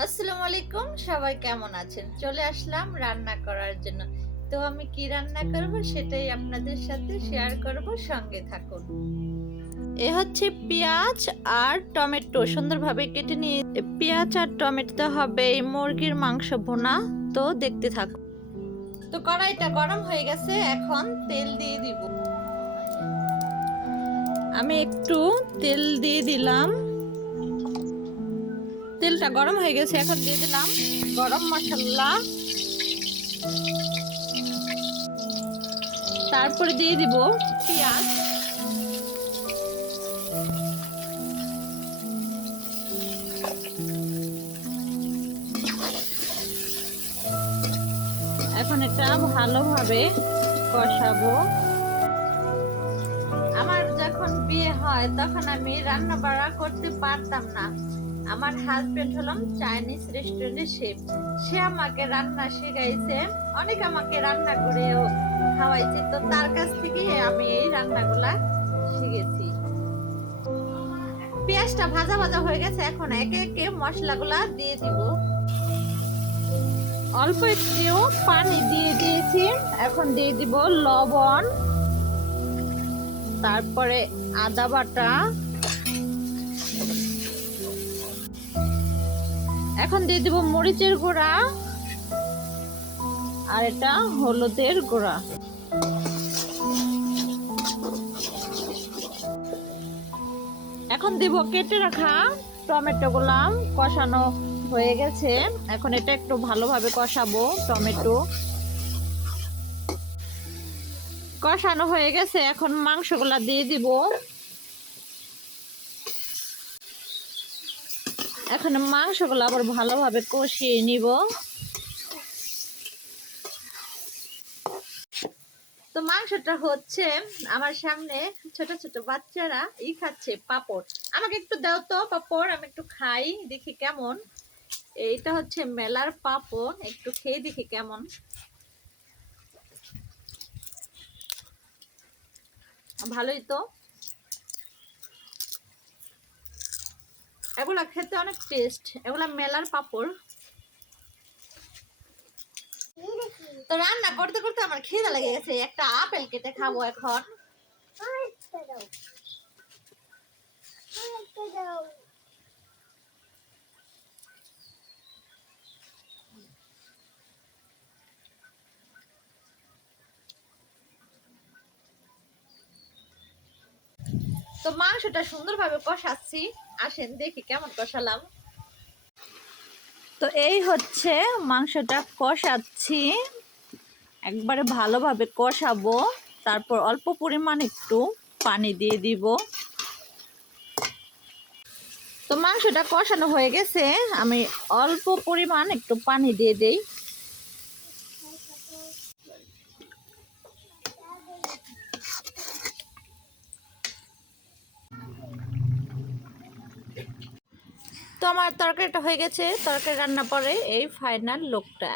আসসালামু আলাইকুম, সবাই কেমন আছেন? চলে আসলাম রান্না করার জন্য। তো আমি কি রান্না করব সেটাই আপনাদের সাথে শেয়ার করব, সঙ্গে থাকুন। এ হচ্ছে পেঁয়াজ আর টমেটো সুন্দরভাবে কেটে নিয়ে, পেঁয়াজ আর টমেটো হবে এই মুরগির মাংস ভুনা। তো দেখতে থাকুন। তো কড়াইটা গরম হয়ে গেছে, এখন তেল দিয়ে দিব। আমি একটু তেল দিয়ে দিলাম। তেলটা গরম হয়ে গেছে, এখন দিয়ে দিলাম গরম মশলা, তারপরে দিয়ে দিব পেঁয়াজ, এখন এটা ভালোভাবে কষাবো। আমার যখন বিয়ে হয় তখন আমি রান্না বাড়া করতে পারতাম না। আমার হাজবেন্ড হলাম চাইনিজ রেস্টুরেন্টের শেফ। সে আমাকে রান্না শেখাইছে, অনেক আমাকে রান্না করে খাওয়াইছে। তো তার কাছ থেকে আমি এই রান্নাগুলা শিখেছি। পেঁয়াজটা ভাজা ভাজা হয়ে গেছে, এখন একে একে মশলাগুলা দিয়ে দিব। অল্প একটু পানি দিয়ে দিয়েছি, এখন দিয়ে দিব লবণ, তারপরে আদা বাটা, এখন দিয়ে দিব মরিচের গুঁড়া, আর এটা হলুদের গুঁড়া। এখন দিব কেটে রাখা টমেটো গুলা। কষানো হয়ে গেছে, এখন এটা একটু ভালোভাবে কষাবো। টমেটো কষানো হয়ে গেছে, এখন মাংসগুলা দিয়ে দিব। এখন মাংসগুলো আবার ভালোভাবে কষিয়ে নিব। তো মাংসটা হচ্ছে, আমার সামনে ছোট ছোট বাচ্চারা খাচ্ছে পাপড়। আমাকে একটু দাও তো পাপড়, আমি একটু খাই, দেখি কেমন। এইটা হচ্ছে মেলার পাপড়, একটু খেয়ে দেখি কেমন। ভালোই তো, এগুলা খেতে অনেক টেস্ট, এগুলা মেলার পাপড়। তো রান্না করতে করতে আমার খিদে লেগে গেছে, একটা আপেল কেটে খাবো এখন। তো মাংসটা সুন্দরভাবে কষাচ্ছি, আসেন দেখি কেমন কষালাম। তো এই হচ্ছে মাংসটা কষাচ্ছি, একবারে ভালোভাবে কষাবো। তারপর অল্প পরিমাণ একটু পানি দিয়ে দিব। তো মাংসটা কষানো হয়ে গেছে, আমি অল্প পরিমাণ একটু পানি দিয়ে দেই। তো আমার তরকারিটা হয়ে গেছে, তরকারি রান্না পরে এই ফাইনাল লুকটা।